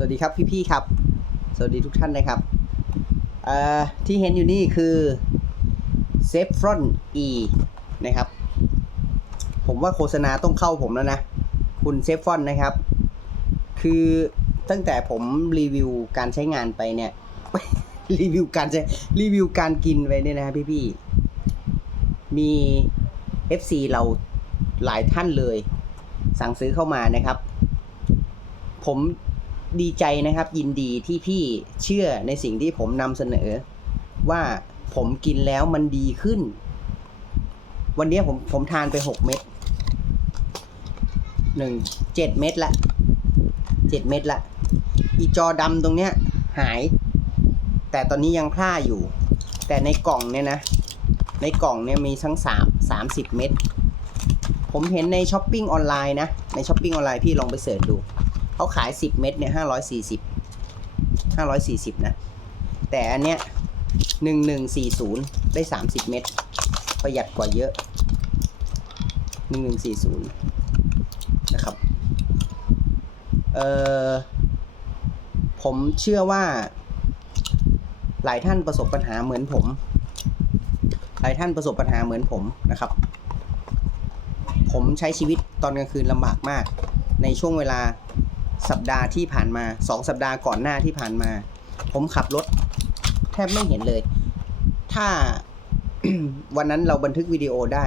สวัสดีครับพี่ๆครับ สวัสดีทุกท่านนะครับที่เห็นอยู่นี่คือ s a f r o n E นะครับ ผมว่าโฆษณาต้องเข้าผมแล้วนะ คุณเซฟฟอนนะครับ คือตั้งแต่ผมรีวิวการใช้งานไปเนี่ย รีวิวการใช้รีวิวการกินไปเนี่ยนะครับพี่ๆมี FC เราหลายท่านเลย สั่งซื้อเข้ามานะครับ ผม ดีใจนะครับ ยินดีที่พี่เชื่อในสิ่งที่ผมนำเสนอ ว่าผมกินแล้วมันดีขึ้น วันนี้ผมผมทานไปหกเม็ดหนึ่งเจ็ดเม็ดละเจ็ดเม็ดละอีจอดำตรงเนี้ย หาย แต่ตอนนี้ยังพร่าอยู่ แต่ในกล่องเนี่ยนะ ในกล่องเนี่ยมีทั้งสามสามสิบเม็ดผมเห็นในช้อปปิ้งออนไลน์นะ ในช้อปปิ้งออนไลน์พี่ลองไปเสิร์ชดู เขาขาย10เม็ดเนี่ย540 540นะ แต่อันเนี้ย1140ได้30เม็ดประหยัดกว่าเยอะ1140นะครับ เอ่อ ผมเชื่อว่า หลายท่านประสบปัญหาเหมือนผม หลายท่านประสบปัญหาเหมือนผมนะครับ ผมใช้ชีวิตตอนกลางคืนลำบากมาก ในช่วงเวลา สัปดาห์ที่ผ่านมาสองสัปดาห์ก่อนหน้าที่ผ่านมา ผมขับรถ แทบไม่เห็นเลย ถ้าวันนั้นเราบันทึกวิดีโอได้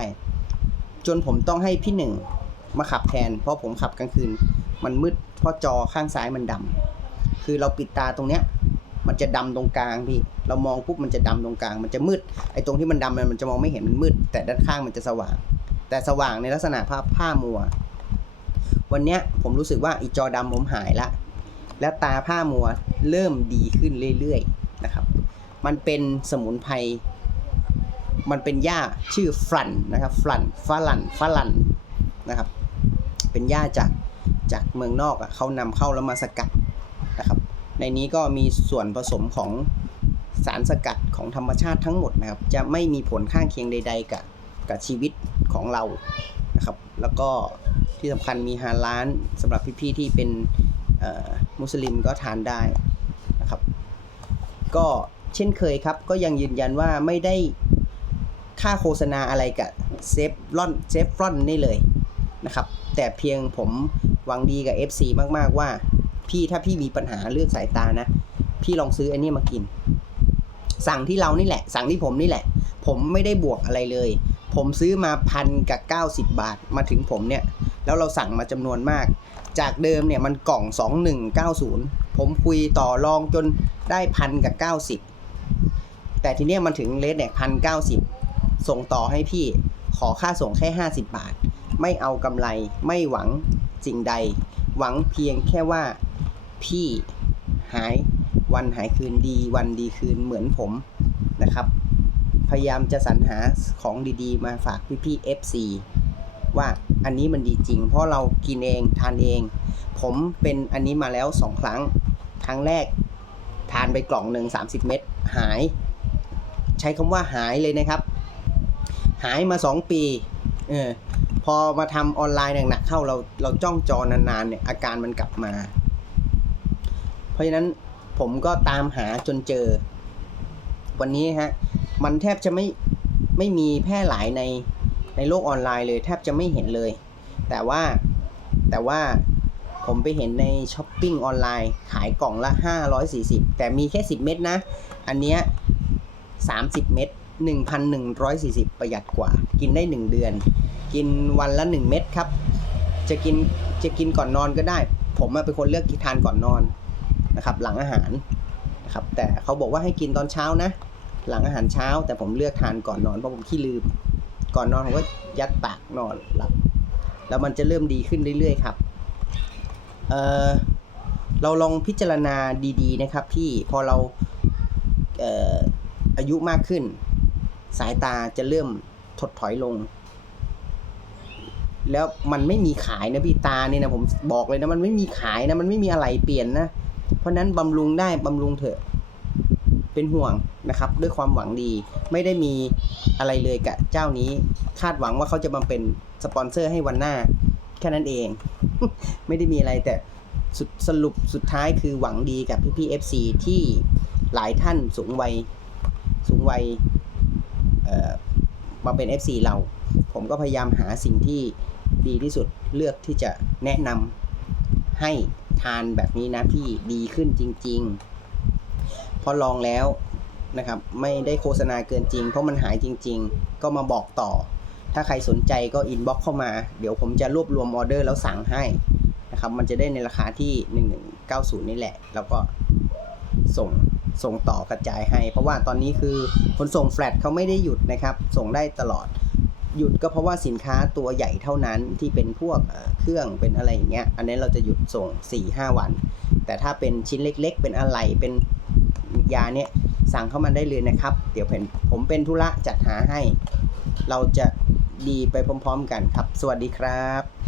จนผมต้องให้พี่หนึ่งมาขับแทน เพราะผมขับกลางคืน มันมืดเพราะจอข้างซ้ายมันดำคือเราปิดตาตรงเนี้ย มันจะดำตรงกลางพี่ เรามองปุ๊บมันจะดำตรงกลาง มันจะมืด ไอ้ตรงที่มันดำมันมันจะมองไม่เห็นมันมืด แต่ด้านข้างมันจะสว่าง แต่สว่างในลักษณะภาพผ้ามัว วันเนี้ยผมรู้สึกว่าอีจอดำผมหายละ และตาผ้ามัวเริ่มดีขึ้นเรื่อยๆนะครับ มันเป็นสมุนไพรมันเป็นหญ้าชื่อฟรันนะครับฟรันฝรั่นฝรั่นนะครับ เป็นหญ้าจากจากเมืองนอกอะเขานำเข้าแล้วมาสกัดนะครับ ในนี้ก็มีส่วนผสมของสารสกัดของธรรมชาติทั้งหมดนะครับ จะไม่มีผลข้างเคียงใด ๆ กับกับชีวิตของเรานะครับ แล้วก็ ที่สำคัญมีฮาล้านสำหรับพี่ๆที่เป็นมุสลิมก็ทานได้นะครับ ก็เช่นเคยครับ ก็ยังยืนยันว่าไม่ได้ค่าโฆษณาอะไรกับเซฟลอนเซฟรอนนี่เลยนะครับ แต่เพียงผมหวังดีกับ FC มากๆว่า พี่ถ้าพี่มีปัญหาเรื่องสายตานะ พี่ลองซื้ออันนี้มากิน สั่งที่เรานี่แหละ สั่งที่ผมนี่แหละ ผมไม่ได้บวกอะไรเลย ผมซื้อมาพันกับ90บาทมาถึงผมเนี่ย แล้วเราสั่งมาจำนวนมาก จากเดิมเนี่ยมันกล่อง 2190 ผมคุยต่อรองจนได้พันกับ 90 แต่ทีเนี้ยมันถึงเลทเนี่ยพันเก้าสิบส่งต่อให้พี่ขอค่าส่งแค่ 50 บาท ไม่เอากำไรไม่หวังสิ่งใด หวังเพียงแค่ว่าพี่หายวันหายคืนดีวันดีคืนเหมือนผมนะครับ พยายามจะสรรหาของดีๆ มาฝากพี่ๆ FC ว่าอันนี้มันดีจริง เพราะเรากินเองทานเอง ผมเป็นอันนี้มาแล้วสองครั้ง ครั้งแรก ทานไปกล่องหนึ่ง30 เม็ดหาย ใช้คำว่าหายเลยนะครับ หายมา 2 ปีเออพอมาทำออนไลน์หนักๆเข้าเราเราจ้องจอนานๆเนี่ยอาการมันกลับมา เพราะฉะนั้นผมก็ตามหาจนเจอ วันนี้ฮะ มันแทบจะไม่ไม่มีแพร่หลายใน ในโลกออนไลน์เลยแทบจะไม่เห็นเลย แต่ว่าแต่ว่าผมไปเห็นในช้อปปิ้งออนไลน์ ขายกล่องละ 540 แต่มีแค่ 10 เม็ดนะ อันเนี้ย 30 เม็ด1,140 ประหยัดกว่า กินได้ 1 เดือน กินวันละ 1 เม็ดครับ จะกินจะกินก่อนนอนก็ได้ ผมเป็นคนเลือกกินทานก่อนนอนนะครับ หลังอาหารนะครับแต่เขาบอกว่าให้กินตอนเช้านะ หลังอาหารเช้า แต่ผมเลือกทานก่อนนอนเพราะผมขี้ลืม ก่อนนอนผมก็ยัดปากนอนหลับ แล้วมันจะเริ่มดีขึ้นเรื่อยๆครับเออเราลองพิจารณาดีๆนะครับพี่พอเราเอออายุมากขึ้น สายตาจะเริ่มถดถอยลง แล้วมันไม่มีขายนะพี่ตาเนี่ยนะผมบอกเลยนะมันไม่มีขายนะมันไม่มีอะไรเปลี่ยนนะ เพราะนั้นบำรุงได้บำรุงเถอะ เป็นห่วงนะครับ ด้วยความหวังดีไม่ได้มีอะไรเลยกับเจ้านี้ คาดหวังว่าเขาจะมาเป็นสปอนเซอร์ให้วันหน้า แค่นั้นเอง ไม่ได้มีอะไรแต่สุดสรุปสุดท้ายคือหวังดีกับพี่พี่ FC ที่หลายท่านสูงวัยสูงวัยมาเป็น FC เรา ผมก็พยายามหาสิ่งที่ดีที่สุดเลือกที่จะแนะนำให้ทานแบบนี้นะพี่ดีขึ้นจริง ๆ พอลองแล้วนะครับ ไม่ได้โฆษณาเกินจริง เพราะมันหายจริง ๆ ก็มาบอกต่อ ถ้าใครสนใจก็อินบ็อกเข้ามา เดี๋ยวผมจะรวบรวมออเดอร์แล้วสั่งให้นะครับ มันจะได้ในราคาที่ 1190 นี่แหละ แล้วก็ส่งส่งต่อกระจายให้ เพราะว่าตอนนี้คือขนส่งแฟลตเขาไม่ได้หยุดนะครับ ส่งได้ตลอด หยุดก็เพราะว่าสินค้าตัวใหญ่เท่านั้นที่เป็นพวกเอ่อเครื่องเป็นอะไรอย่างเงี้ย อันนี้เราจะหยุดส่ง 4-5 วัน แต่ถ้าเป็นชิ้นเล็ก ๆ เป็นอะไรเป็น ยาเนี่ยสั่งเข้ามาได้เลยนะครับ เดี๋ยวผมผมเป็นธุระจัดหาให้ เราจะดีไปพร้อม ๆ กันครับ สวัสดีครับ